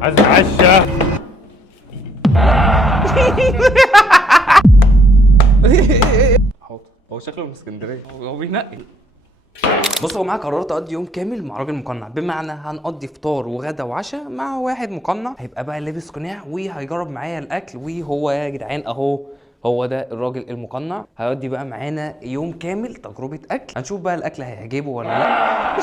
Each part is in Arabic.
عايز اتعشى. حاضر. هو شكله من اسكندريه، هو بينقي. بص يا جماعه، قررت اقضي يوم كامل مع راجل مقنع، بمعنى هنقضي فطار وغدا وعشاء مع واحد مقنع، هيبقى بقى لابس قناع وهيجرب معايا الاكل، وهو يا جدعان اهو هو ده الراجل المقنع. هيقضي بقى معانا يوم كامل تجربه اكل، هنشوف بقى الاكل هيعجبه ولا لا.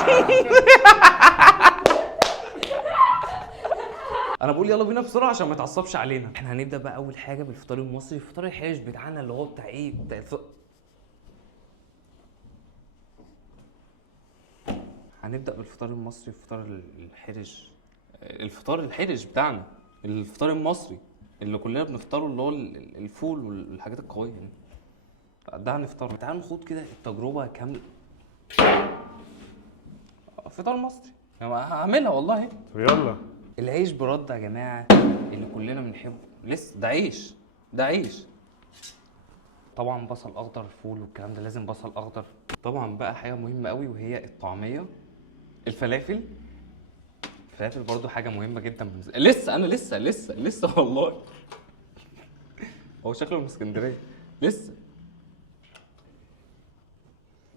انا بقول يلا بينا بسرعه عشان ما يتعصبش علينا. احنا هنبدا بقى اول حاجه بالفطار المصري، الفطار الحرش بتاعنا اللي هو بتاع ايه، بتاع هنبدأ بالفطار المصري، الفطار الحرج، الفطار الحرج بتاعنا، الفطار المصري اللي كلنا بنفطره، اللي هو الفول والحاجات القوية دي. ده هنفطره. تعالوا نخوض كده التجربة كاملة. فطار مصري يعني هعملها والله. يلا. العيش برد يا جماعة اللي كلنا بنحبه، لسه ده عيش، ده عيش. طبعا بصل اخضر، الفول والكلام ده لازم بصل اخضر. طبعا بقى حاجة مهمة قوي وهي الطعمية، الفلافل برضو حاجة مهمة جدا بالنسبة انا لسه والله. هو شكله من اسكندرية لسه.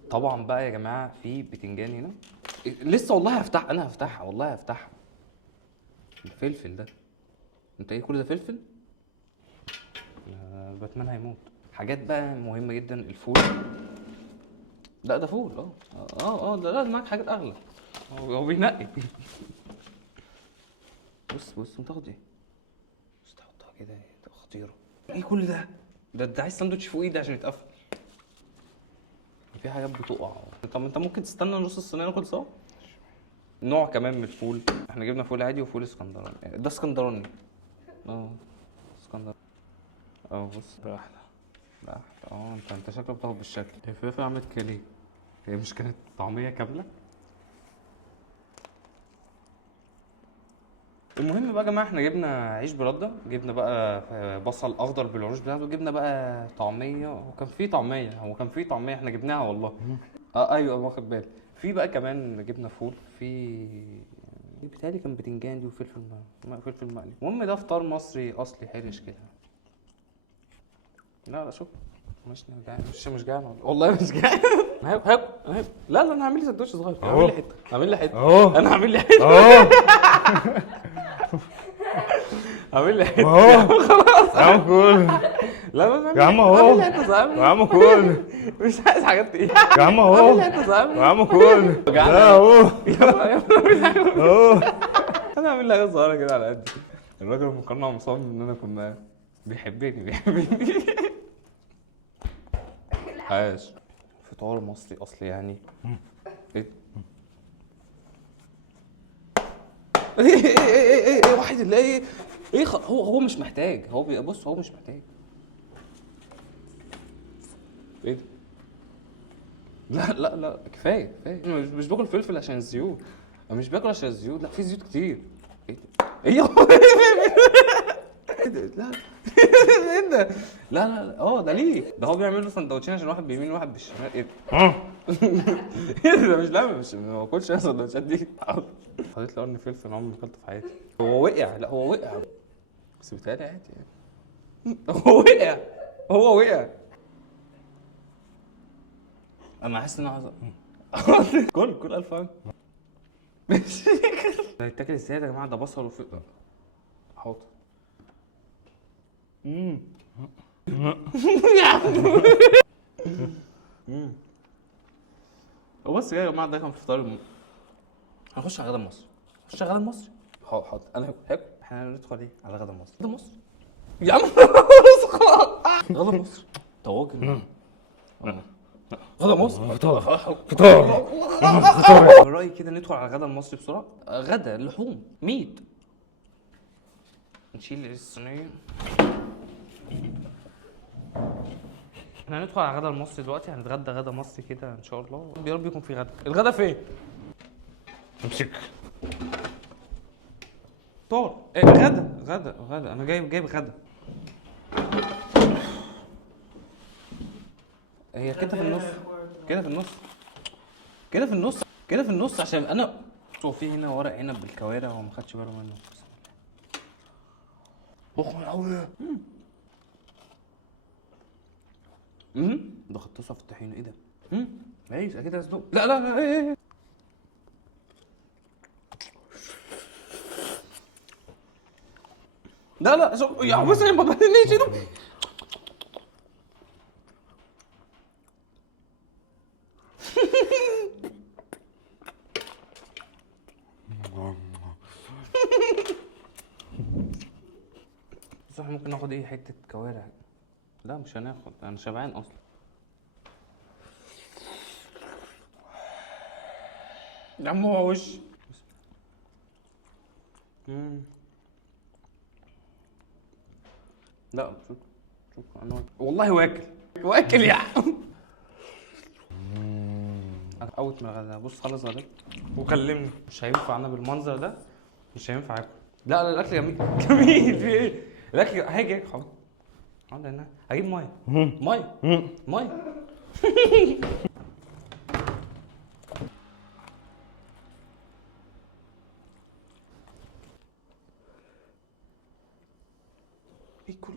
طبعا بقى يا جماعة في بتنجان هنا لسه والله هفتحها والله هفتحها. الفلفل ده، انت ايه كل ده فلفل؟ باتمان هيموت. حاجات بقى مهمة جدا، الفول. لا ده فول ده لازم معاك حاجات اغلى. هو بينقي. بص انت تاخد ايه؟ بص تحطها كده خطيره. ايه كل ده؟ ده عايز ساندوتش فوق ايدي عشان يتقفل. في حاجات بتقع. طب انت ممكن تستنى نص الصينيه ناكل سوا. نوع كمان من الفول، احنا جبنا فول عادي وفول اسكندراني. ده اسكندراني. اسكندراني. بص براحتك. انت شكلك بتاخد بالشكل. الفلفل عملت كده ليه؟ هي مش كانت طعميه كامله؟ المهم بقى يا جماعه، احنا جبنا عيش برده، جبنا بقى بصل اخضر بالعروش بتاعته، جبنا بقى طعميه. هو كان في طعميه احنا جبناها والله. ايوه واخد بالي. في بقى كمان جبنا فول، دي بتهيألي كان بتنجان دي وفلفل فلفل مقلي. المهم ده فطار مصري اصلي حرش كده. لا شوف، مش جعان، مش جعان والله مش جعان. هاكل. لا انا هعمل لي سندوتش صغير، هعمل لي حته اهو انا هعمل لي حته اهو هعمل لي حته اهو. خلاص يا عم كل. لا يا عم اهو. هعمل لي حته صغيره. يا عم كل. مش عايز حاجات ايه. يا عم اهو. هعمل لي حته صغيره. يا عم كل. لا اهو اهو. انا هعمل لي حاجه صغيره كده على قد. الراجل المقنع مصمم ان انا كنا بيحبني. عاش. فطار مصري اصلي يعني. ايه واحد اللي ايه هو مش محتاج. بص هو مش محتاج. ايه ده؟ لا كفايه. مش باكل فلفل عشان الزيوت. انا مش باكل عشان الزيوت، لا في زيوت كتير. ايه ده؟ ايه ده؟ لا ده ليه؟ ده هو بيعمل له سندوتشين عشان واحد بيمين وواحد بالشمال. ايه ده؟ مش ما باكلش انا السندوتشات دي. حطيت له قرن فلفل عمري ما اكلته في حياتي. هو وقع بس بيتهيألي عادي يعني. هو وقع. انا حاسس ان انا عايز كل الف عام. ده هيتاكل ازاي يا جماعه؟ ده بصل وفلفل. حاضر. وبس يا جماعه، ده كان فطار. هنخش على غدا مصر. حاضر. انا هاكل. احنا ندخل ايه على غدا مصر؟ غدا مصر يا عم. غدا مصر طواجن. غدا مصر فطار. رأيي كده ندخل على الغدا المصري بسرعه. غدا لحوم ميت. نشيل الصينيه. احنا هندخل على الغدا المصري دلوقتي، هنتغدى غدا مصري كده ان شاء الله. يا رب يكون في غدا. الغدا فين؟ امسك. فطار. غدا انا جايب غدا. هي كده في النص. كده في النص عشان انا. هو في هنا ورق عنب بالكوارع، هو ما خدش باله منه. سخن قوي. ده خطوصه في الطحينه، ايه ده؟ عيش اكيد هسلق. لا لا لا، ايه لا لا يا حسين ما تبهدلنيش ايده. بس احنا ممكن ناخد ايه حته كوارع. لا مش هناخد، انا شبعان اصلا. يا عم هو وش. لا شوف انا والله واكل يا عم. اوت من الغداء. بص خلص غداك وكلمني. مش هينفع انا بالمنظر ده، مش هينفع اكل. لا لا الاكل جميل جميل. في ايه الاكل؟ هاجي حاضر حاضر هنا هجيب ميه. ايه كل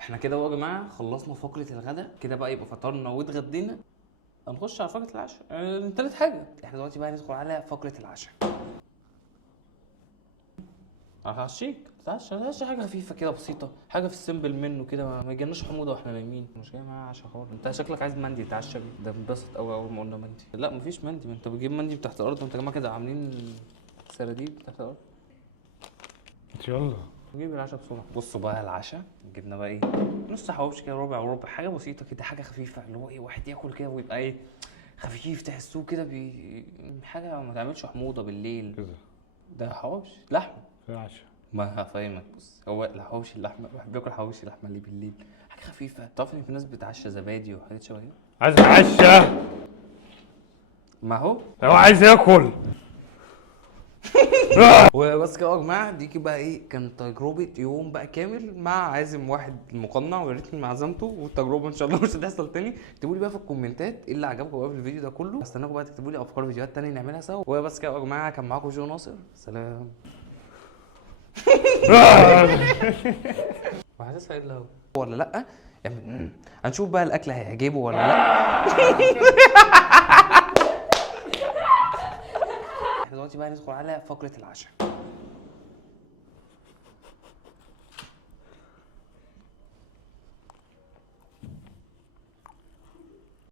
احنا كده بقى يا جماعه خلصنا فقره الغداء كده بقى، يبقى فطرنا واتغدينا. هنخش على فقره العشاء. تالت حاجه احنا دلوقتي بقى ندخل على فقره العشاء. هعشيك تتعشى حاجه خفيفه كده بسيطه، حاجه في السيمبل منه كده، ما يجيناش حموضه واحنا نايمين. مش جاي معايا عشاء خالص. انت شكلك عايز مندي تتعشى بيه. ده انبسط قوي اول ما قلنا مندي. لا مفيش مندي، ما انت بتجيب مندي تحت الارض. وانت يا جماعه كده عاملين سراديب تحت الارض. يلا نجيب العشاء بسرعه. بصوا بقى العشاء جبنا بقى ايه، نص حواوشي كده، ربع وربع، حاجه بسيطه كده، حاجه خفيفه اللي هو ايه، واحد ياكل كده ويبقى ايه خفيف، تحسوه كده حاجه ما تعملش حموضه بالليل كده. ده حواوشي لحمه في العشاء. ما هفهمك. بص هو الحواوشي اللحمه، الواحد بياكل حواوشي لحمه ليه بالليل؟ حاجه خفيفه. تعرف ان في ناس بتعشى زبادي وحاجات شبه كده. عايز اتعشى. ما هو لو عايز ياكل. وبس كده يا جماعه. دي بقى ايه، كانت تجربه يوم بقى كامل مع عازم واحد مقنع، ويا ريتني ما عزمته. والتجربه ان شاء الله مش هتحصل تاني. اكتبوا لي بقى في الكومنتات ايه اللي عجبكم بقى في الفيديو ده كله. استناكم بقى تكتبوا لي افكار فيديوهات تانية نعملها سوا. وبس كده يا جماعه، كان معاكم جو ناصر. سلام. وحاسسها ايه اللي هو ولا لا يعني. هنشوف بقى الاكل هيعجبه ولا لا. احنا دلوقتي بقى ندخل على فقره العشاء.